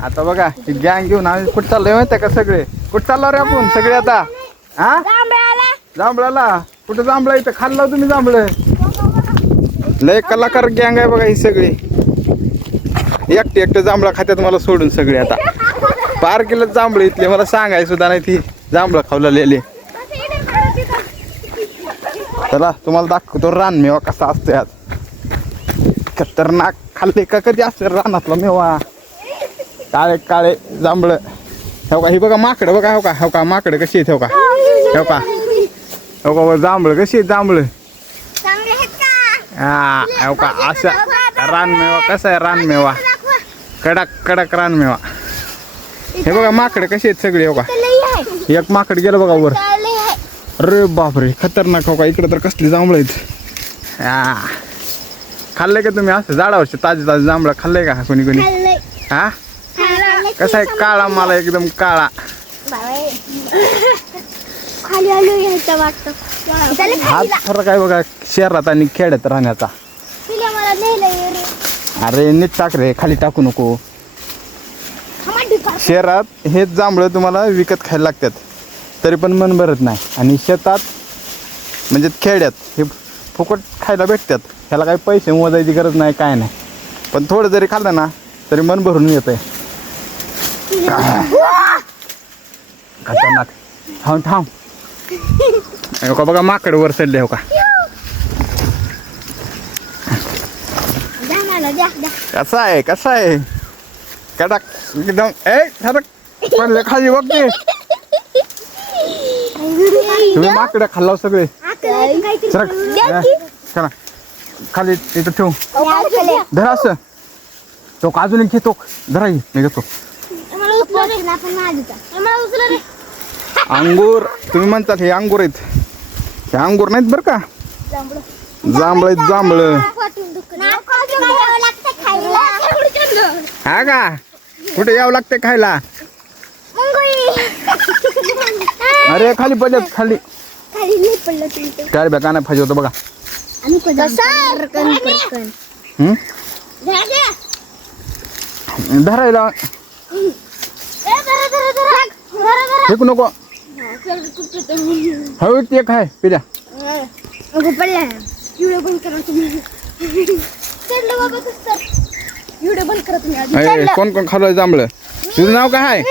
आता बघा ही गँग घेऊन आम्ही कुठं चाललोय माहिती का सगळे कुठं चाललो रे आपण सगळे आता हा जांभळाला कुठं जांभळा इथं खाल्लं तुम्ही जांभळ लय कलाकार गँग आहे बघा ही सगळी एकटे जांभळा खात्यात मला सोडून सगळे आता पार केलं जांभळ इथले मला सांगाय सुद्धा नाही ती जांभळं खावलेले चला तुम्हाला दाखवतो रानमेवा कसा असतो आज खतरनाक खाल्ले का कधी असतं रानातला मेवा काळे काळे जांभळ हो का ही बघा माकडं बघा हो का माकडं कशी आहेत हो का जांभळ कशी आहेत जांभळ हा हो का असं रानमेवा कसा आहे रानमेवा कडक कडक रानमेवा हे बघा माकडं कशी आहेत सगळे हो का एक माकड गेलं बघा वर अरे बापरे खतरनाक हो का इकडे तर कसली जांभळ आहेत हा खाल्ले का तुम्ही असं झाडावरचे ताजे ताजे जांभळं खाल्लंय का कोणी कोणी हा कसा आहे काळा मला एकदम काळा हाच फरक आहे बघा शहरात आणि खेड्यात राहण्याचा अरे नीट टाक रे खाली टाकू नको शहरात हेच जांभळं तुम्हाला विकत खायला लागतात तरी पण मन भरत नाही आणि शेतात म्हणजे खेड्यात हे फुकट खायला भेटतात ह्याला काही पैसे मोजायची गरज नाही काय नाही पण थोडं जरी खाल्लं ना तरी मन भरून येत आहे खतरनाक थांब का बघा माकड वर चढले हो का कसा आहे कडक एकदम पडले खाली बघते तुम्ही माकडे खाल्ला सगळे चला खाली इथं ठेवू धरा असं तो अजून एक घेतो धरा मी घेतो अंगूर तुम्ही म्हणतात हे अंगूर आहेत हे अंगूर नाहीत बरं का जांभळ जांभळ हा का कुठे यावं लागते खायला अरे खाली पडले खाली काय बघा नाही पाहिजे होतं बघा धरायला फेकू नको हवी ते काय पिल्या कोण कोण खाल्लं जांभळ तुझं नाव काय आहे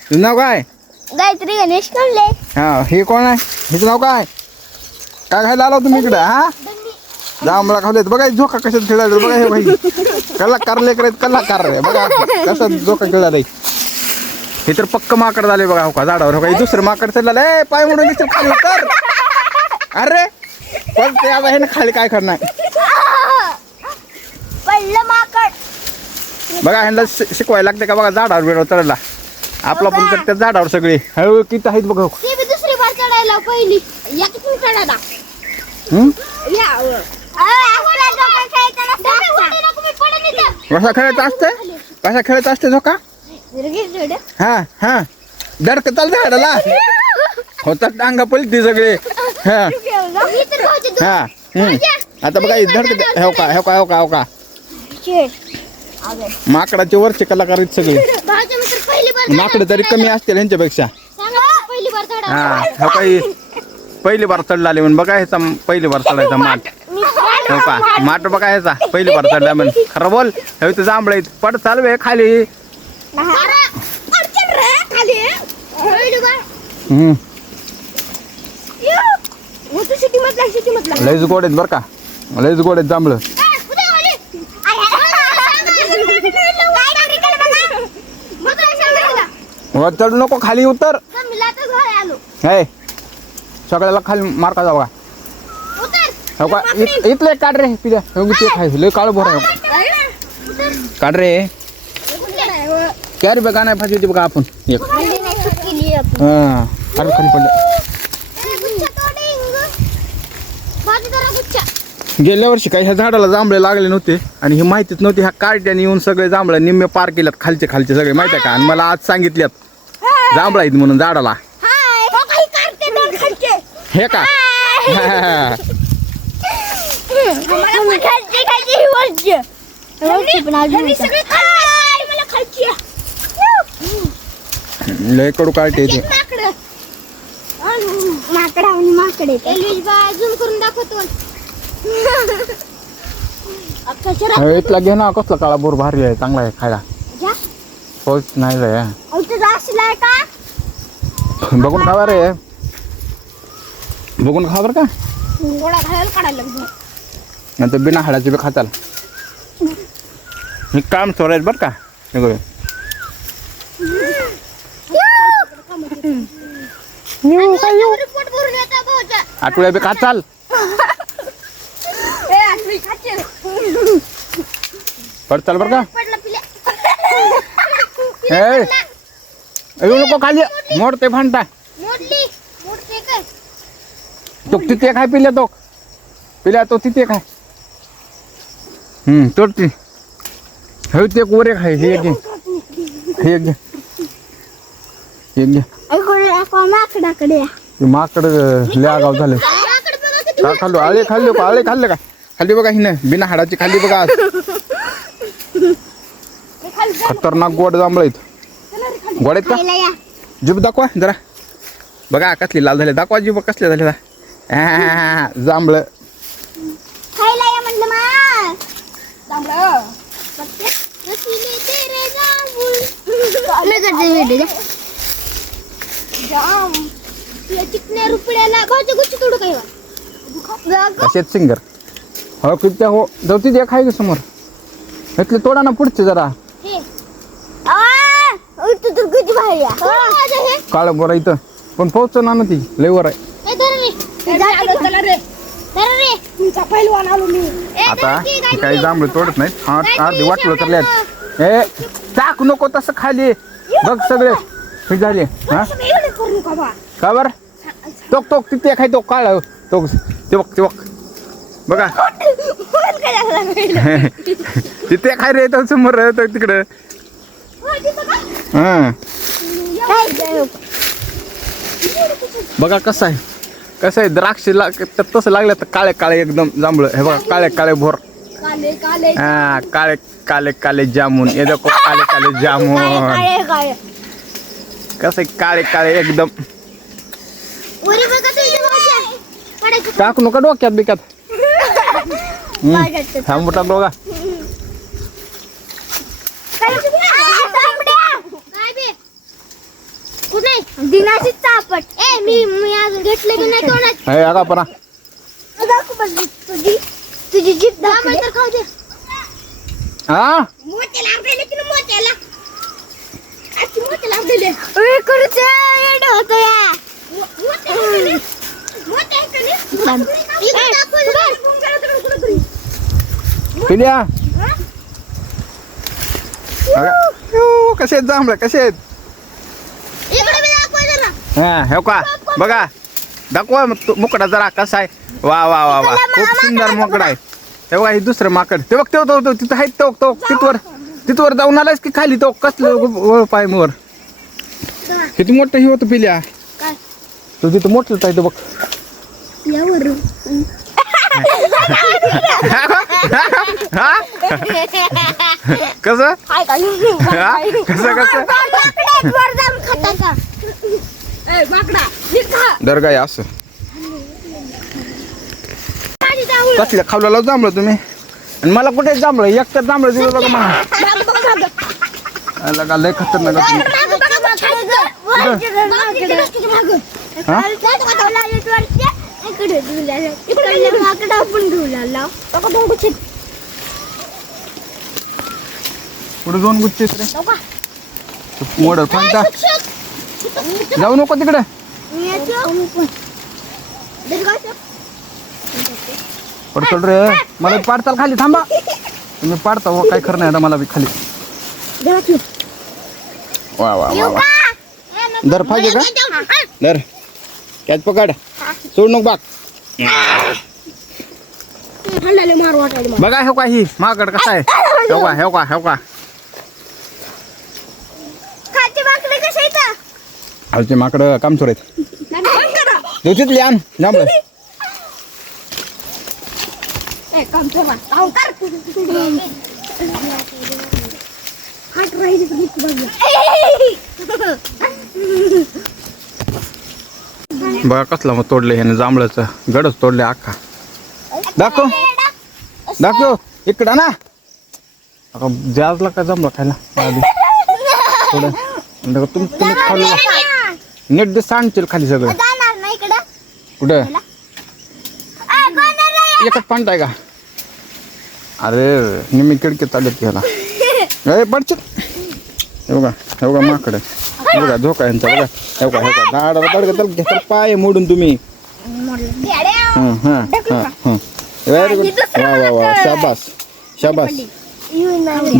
तुझं नाव काय गायत्री गणेश कळले हा हे कोण आहे हिचं नाव काय काय खायला आला तुम्ही इकडे हा जांभळा खाल्लेत बघा झोका कशात खेळायला बघा हे भाई कलाकार लेकर कलाकार रे बघा कसा झोका खेळायला हे तर पक्क माकड झाले बघा हो का झाडावर हो का दुसरं माकड चाललं ए पाय म्हणून दिसत खाली उतर अरे पण ते आता हे ना खाली काय करणार पडलं माकड बघा ह्यांना शिकवायला लागते का बघा झाडावर बिडावर चढायला आपला पण तर त्या झाडावर सगळे हळू किती आहेत बघा ते बी दुसरी बार चढायला पहिली या किती चढायला कसा खेळायचं असतं कसा खेळायचं असतं झोका हा हा धडक चाल झाडाला होतात डांगा पलती सगळे हा हा आता बघा धडक हो का माकडाचे वरचे कलाकार आहेत सगळे माकड तरी कमी असतील ह्यांच्यापेक्षा हा हो काही पहिली बार चढला आले म्हणून बघा ह्याचा पहिली बार चढायचा माठ हो का माठ बघा ह्याचा पहिली बार चढला म्हण खरं बोल हे तर जांभळ पड चालू आहे खाली लयच गोड आहेत बरं का लयच गोड आहेत जांभळ चढू नको खाली उतर हे सगळ्याला खाली मार्का जा बघा हो का इथलं काढ रे पिल्या ते खायचं लय काळ भर काढ रे क्या रे बघा नाही फाशी बघा आपण एक हा अरे खाली पडलं गेल्या वर्षी काही ह्या झाडाला जांभळे लागले नव्हते आणि हे माहितीच नव्हती ह्या कार्ट्याने येऊन सगळे जांभळे निम्मे पार केल्यात खालचे सगळे माहिती आहे का आणि मला आज सांगितल्यात जांभळा आहेत म्हणून झाडाला हे का लय कडू काळते ते. माकडा आणि माकडे झूम करून दाखवतो. इथला घे ना, कसला काळा बोर भारी आहे, चांगला आहे खायला. पाऊस नाही रे, का बघून खावा रे, बघून खा बरं का, गोळा घालायला काढायला नंतर बिना हाडाचे बी खाताल. हे काम सोडायचं बरं का सगळं. रिपोर्ट भरून येतात भाऊच्या. आठवड्या बी खाचाल. पडचाल बरं का. पडलं पिल्या. येऊ नको खाली, मोडते भांडता. मोडते काय तो तिथे खाय, पिल्या तो तिथे खाय. तोडती हे ते कोरे खाय. हे घे, हे घे, हे घे. माकडाकडे माकड लय आगाव झाले. का खाल्लो, आळे खाल्ले का खाल्ली बघा, हिने बिना हाडाची खाल्ली बघा आज. खतरनाक गोड जांभळ आहेत. गोड आहेत का, जीभ दाखवा जरा बघा कसली लाल झाले, दाखवा जीभ कसले झाले. जांभळ खायला या म्हणलं मा चिकण्या रुपयाला भाऊच्या गोष्टी तोडू काय कशात सिंगर हो किती हो जाऊती ते खाय समोर. इथले तोडा ना पुढचे जरा. काळ बरं इथं पण पोहोच ना ती लयवर आहे. आता काही जांभळे तोडत नाहीत. अर्धी वाटलं तर ए टाक नको तसं खाली बघ सगळे हे झाले. हा का बर तोक तिथे खाय, तो काळ तो ते बघ बघा तिथे खाय रे, तो समोर तिकडं. हा बघा कसं आहे द्राक्ष तसं लागलं तर काळे काळे एकदम जांभळ. हे बघा काळे काळे भोर. हा काळे काळे जामून. हे देखो काळे काळे जामून. कसं काळे काळे एकदम. टाक नका डोक्यात बिक्यात. थांबू टाक बघा. दिनाची चापट. मी अजून घेतले की नाही तोंडात. हे आगा पणा तुझी जीभ दाखव तर खाऊ दे. हा मोठे लागले की मोठ्याला आजची मोठे लागले. ए करूच एड होत या. पिल्या कसे आहेत जांभळे, कसे आहेत. हा हे का बघा दाखवा मुकडा जरा कसा आहे. वा वा वा वा खूप सुंदर मुकडा आहे. हे बघा हे दुसरं माकड. ते बघ तो तिथं आहे तो तिथवर जाऊन आलायस की खाली तो कसलं पाय मोर. किती मोठं हे होतं पिल्या. तो तिथं मोठंच आहे तो बघ. कसं दर्गा आहे असं कसल्या खावला जांभळ तुम्ही. आणि मला कुठे जांभळ एक तर जांभळ दिलं बघा मला लय खतरनाक. पुढे दोन गुच्छे रे मोड सांगता जाऊ नको तिकडे. पडतोल रे मला पाडताल खाली. थांबा तुम्ही पाडता हो काय खरं नाही आता मला बी खाली. वा वा वा वा दर पाहिजे का दर कॅच पकड सोड नको बाग. बघा हे का ही माकड कसा आहे. हे का खालचे माकड कामचोर आहेत. तिथले आण जांभळ. हात राहिली बघा कसला मग तोडलं ह्यानं जांभळाचं गडच तोडले अख्खा. दाखव दाखव इकडं ना. जाजला का जमलं खायला आधी थोडं तुम्ही खाल्लं नीट दिस सांडतील खाली सगळं. जाणार ना इकडं. कुठं एकच पांट आहे का? अरे निम्मी खिडकी चालत ह्याला पडचित. हे बघा माकड हे बघा झोका यांचा बघा. हे बघा दाडाला तडका घेतलं पाय मोडून तुम्ही. Very good. वा वा वा शाबास शाबास.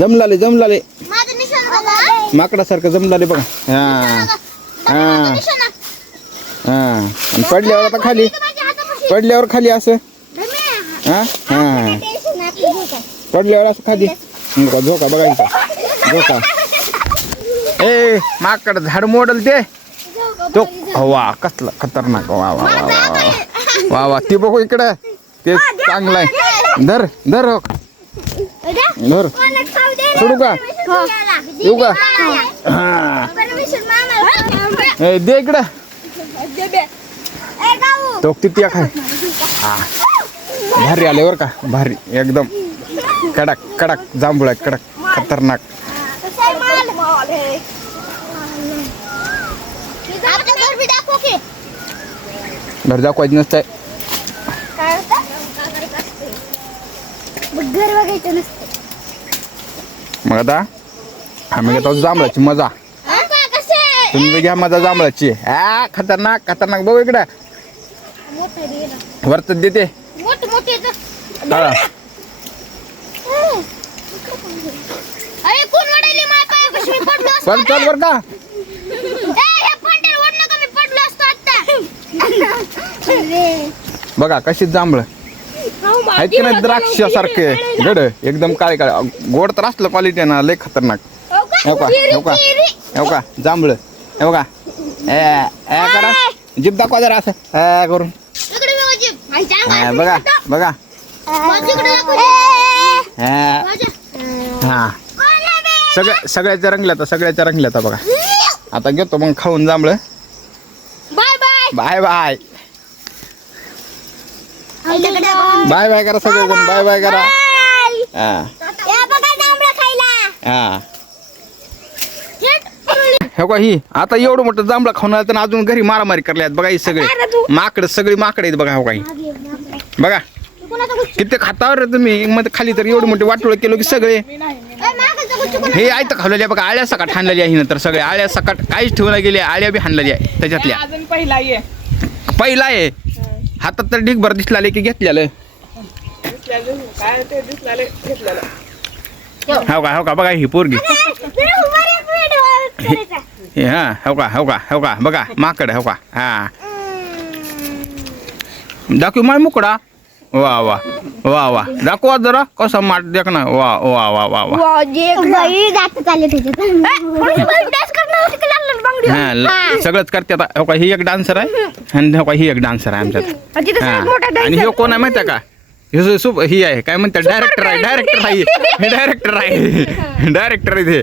जमलाले जमलाले माझं निशाण बघा. माकडासारखं जमलाले बघा. हा हा हा आणि पडल्यावर आता खाली पडल्यावर खाली असं हा हा पडल्यावर असं खाली बघा झोका बघायचा झोका. ए माकड झाड मोडल ते तो. वा कसला खतरनाक. वा वा वा वा वा वा ती बघू इकडं ते चांगलं आहे. धर धर हो धर सोडू का येऊ का? हा ए दे इकडं तो किती आहे. हा भारी आले बरं का भारी एकदम कडक कडक जांभूळ आहे कडक खतरनाक. घर दाखवायचं नसतंय. घर बघायचं नसतं. मग आता आम्ही घेतो जांभळाची मजा. तुम्ही घ्या मजा जांभळाची. हा खतरनाक खतरनाक बघू इकडं वरत देते. हा. चल चल बर का बघा कशी जांभळ आहेत की नाही द्राक्षासारखे गड एकदम काळे काळे गोड तर असलं क्वालिटी ना लय खतरनाक. हे का जांभळ हे बघा करा जीभ दाखवा जरा असं करून बघा बघा हा सगळ्याच्या रंगल्यात बघा. आता घेतो मग खाऊन जांभळ. Bye bye bye bye bye bye करा सगळेजण बाय बाय करा. हा हा हे का ही आता एवढं मोठं जांभळं खाऊन आलं तर अजून घरी मारामारी करल्यात बघा. ही सगळे माकड सगळी माकड आहेत बघा. हो काही बघा किती खातावर तुम्ही मध्ये खाली तर एवढं मोठे वाटोळ केलो की सगळे हे आयत खाल्लेले बघा. आळ्या सकाट हाणलेली आहे नंतर सगळे आळ्या सकाट काहीच ठेवला गेले. आळ्या बी हाणलेली आहे त्याच्यातल्या. पहिला आहे हातात तर ढीगभर दिसला की घेतलेलं. हो का बघा ही पोरगी हा हो का बघा माकड हो का. हा दाखव माय मुकडा. वा वा वा वा दाखवा जरा कसा माट देख ना. वा वा वा वा वा हा सगळंच करते आता. हो का ही एक डान्सर आहे आणि हो का ही एक डान्सर आहे आमच्यात. आणि हे कोण आहे माहिती आहे का? ही आहे काय म्हणतात डायरेक्टर आहे ते.